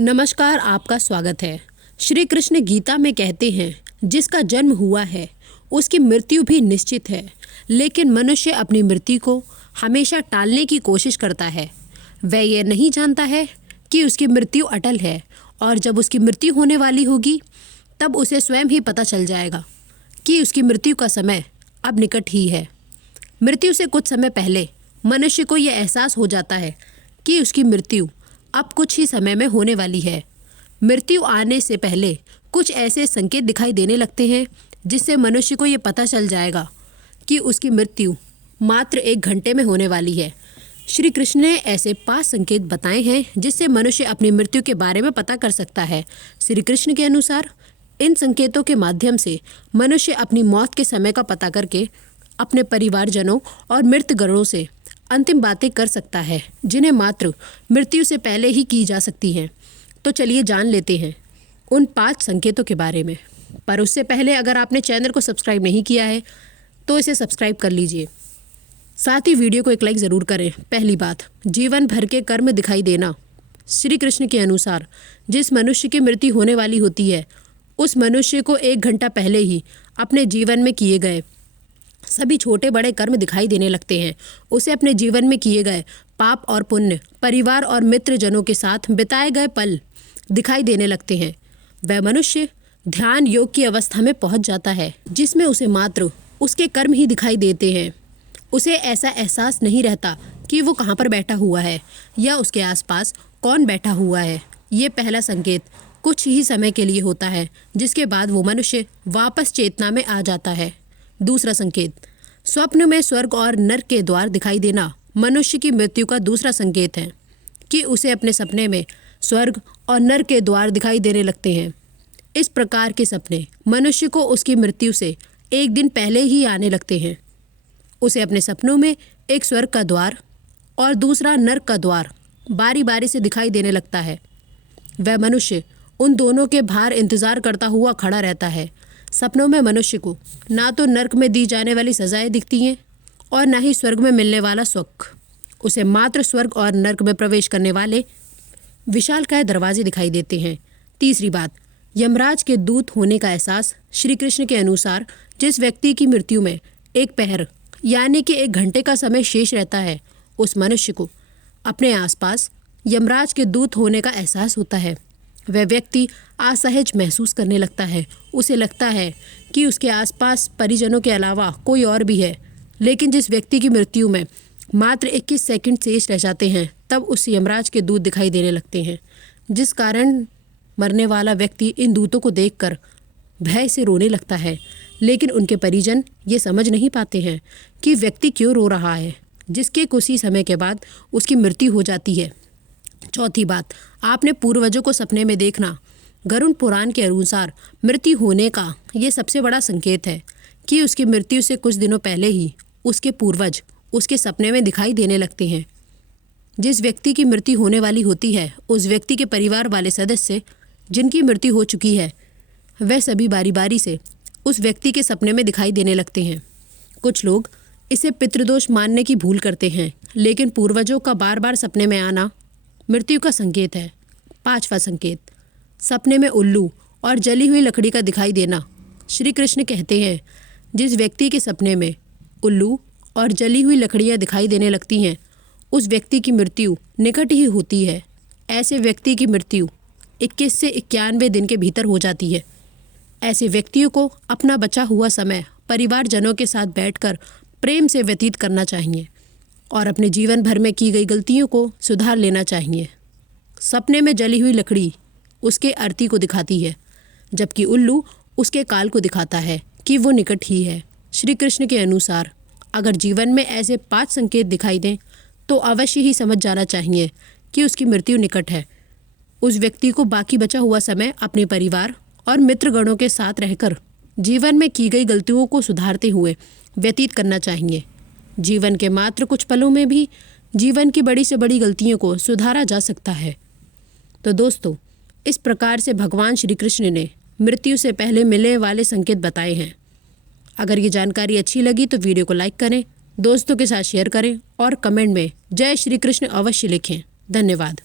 नमस्कार, आपका स्वागत है। श्री कृष्ण गीता में कहते हैं, जिसका जन्म हुआ है उसकी मृत्यु भी निश्चित है, लेकिन मनुष्य अपनी मृत्यु को हमेशा टालने की कोशिश करता है। वह यह नहीं जानता है कि उसकी मृत्यु अटल है, और जब उसकी मृत्यु होने वाली होगी तब उसे स्वयं ही पता चल जाएगा कि उसकी मृत्यु का समय अब निकट ही है। मृत्यु से कुछ समय पहले मनुष्य को यह एहसास हो जाता है कि उसकी मृत्यु अब कुछ ही समय में होने वाली है। मृत्यु आने से पहले कुछ ऐसे संकेत दिखाई देने लगते हैं जिससे मनुष्य को ये पता चल जाएगा कि उसकी मृत्यु मात्र 1 घंटे में होने वाली है। श्री कृष्ण ने ऐसे 5 संकेत बताए हैं जिससे मनुष्य अपनी मृत्यु के बारे में पता कर सकता है। श्री कृष्ण के अनुसार इन संकेतों के माध्यम से मनुष्य अपनी मौत के समय का पता करके अपने परिवारजनों और मृतगणों से अंतिम बातें कर सकता है, जिन्हें मात्र मृत्यु से पहले ही की जा सकती हैं। तो चलिए जान लेते हैं उन 5 संकेतों के बारे में। पर उससे पहले अगर आपने चैनल को सब्सक्राइब नहीं किया है तो इसे सब्सक्राइब कर लीजिए। साथ ही वीडियो को एक लाइक ज़रूर करें। पहली बात, जीवन भर के कर्म दिखाई देना। श्री कृष्ण के अनुसार जिस मनुष्य की मृत्यु होने वाली होती है उस मनुष्य को 1 घंटा पहले ही अपने जीवन में किए गए सभी छोटे बड़े कर्म दिखाई देने लगते हैं। उसे अपने जीवन में किए गए पाप और पुण्य, परिवार और मित्रजनों के साथ बिताए गए पल दिखाई देने लगते हैं। वह मनुष्य ध्यान योग की अवस्था में पहुंच जाता है जिसमें उसे मात्र उसके कर्म ही दिखाई देते हैं। उसे ऐसा एहसास नहीं रहता कि वो कहाँ पर बैठा हुआ है या उसके आसपास कौन बैठा हुआ है। ये पहला संकेत कुछ ही समय के लिए होता है, जिसके बाद वो मनुष्य वापस चेतना में आ जाता है। दूसरा संकेत, स्वप्न में स्वर्ग और नरक के द्वार दिखाई देना मनुष्य की मृत्यु का दूसरा संकेत है कि उसे अपने सपने में स्वर्ग और नरक के द्वार दिखाई देने लगते हैं। इस प्रकार के सपने मनुष्य को उसकी मृत्यु से 1 दिन पहले ही आने लगते हैं। उसे अपने सपनों में एक स्वर्ग का द्वार और दूसरा नरक का द्वार बारी बारी से दिखाई देने लगता है। वह मनुष्य उन दोनों के बाहर इंतजार करता हुआ खड़ा रहता है। सपनों में मनुष्य को ना तो नरक में दी जाने वाली सजाएं दिखती हैं और ना ही स्वर्ग में मिलने वाला सुख। उसे मात्र स्वर्ग और नरक में प्रवेश करने वाले विशालकाय दरवाजे दिखाई देते हैं। तीसरी बात, यमराज के दूत होने का एहसास। श्री कृष्ण के अनुसार जिस व्यक्ति की मृत्यु में 1 पहर यानी कि 1 घंटे का समय शेष रहता है उस मनुष्य को अपने आसपास यमराज के दूत होने का एहसास होता है। वह व्यक्ति असहज महसूस करने लगता है। उसे लगता है कि उसके आसपास परिजनों के अलावा कोई और भी है। लेकिन जिस व्यक्ति की मृत्यु में मात्र 21 सेकंड शेष रह जाते हैं तब उस यमराज के दूत दिखाई देने लगते हैं, जिस कारण मरने वाला व्यक्ति इन दूतों को देखकर भय से रोने लगता है। लेकिन उनके परिजन ये समझ नहीं पाते हैं कि व्यक्ति क्यों रो रहा है, जिसके कुछ ही समय के बाद उसकी मृत्यु हो जाती है। चौथी बात, आपने पूर्वजों को सपने में देखना। गरुड़ पुराण के अनुसार मृत्यु होने का ये सबसे बड़ा संकेत है कि उसकी मृत्यु से कुछ दिनों पहले ही उसके पूर्वज उसके सपने में दिखाई देने लगते हैं। जिस व्यक्ति की मृत्यु होने वाली होती है उस व्यक्ति के परिवार वाले सदस्य जिनकी मृत्यु हो चुकी है वह सभी बारी बारी से उस व्यक्ति के सपने में दिखाई देने लगते हैं। कुछ लोग इसे पितृदोष मानने की भूल करते हैं, लेकिन पूर्वजों का बार बार सपने में आना मृत्यु का संकेत है। 5वां संकेत, सपने में उल्लू और जली हुई लकड़ी का दिखाई देना। श्री कृष्ण कहते हैं, जिस व्यक्ति के सपने में उल्लू और जली हुई लकड़ियाँ दिखाई देने लगती हैं उस व्यक्ति की मृत्यु निकट ही होती है। ऐसे व्यक्ति की मृत्यु 21 से 91 दिन के भीतर हो जाती है। ऐसे व्यक्तियों को अपना बचा हुआ समय परिवारजनों के साथ बैठकर प्रेम से व्यतीत करना चाहिए और अपने जीवन भर में की गई गलतियों को सुधार लेना चाहिए। सपने में जली हुई लकड़ी उसके अर्थी को दिखाती है, जबकि उल्लू उसके काल को दिखाता है कि वो निकट ही है। श्री कृष्ण के अनुसार अगर जीवन में ऐसे 5 संकेत दिखाई दें तो अवश्य ही समझ जाना चाहिए कि उसकी मृत्यु निकट है। उस व्यक्ति को बाकी बचा हुआ समय अपने परिवार और मित्रगणों के साथ रहकर जीवन में की गई गलतियों को सुधारते हुए व्यतीत करना चाहिए। जीवन के मात्र कुछ पलों में भी जीवन की बड़ी से बड़ी गलतियों को सुधारा जा सकता है। तो दोस्तों, इस प्रकार से भगवान श्री कृष्ण ने मृत्यु से पहले मिलने वाले संकेत बताए हैं। अगर ये जानकारी अच्छी लगी तो वीडियो को लाइक करें, दोस्तों के साथ शेयर करें और कमेंट में जय श्री कृष्ण अवश्य लिखें। धन्यवाद।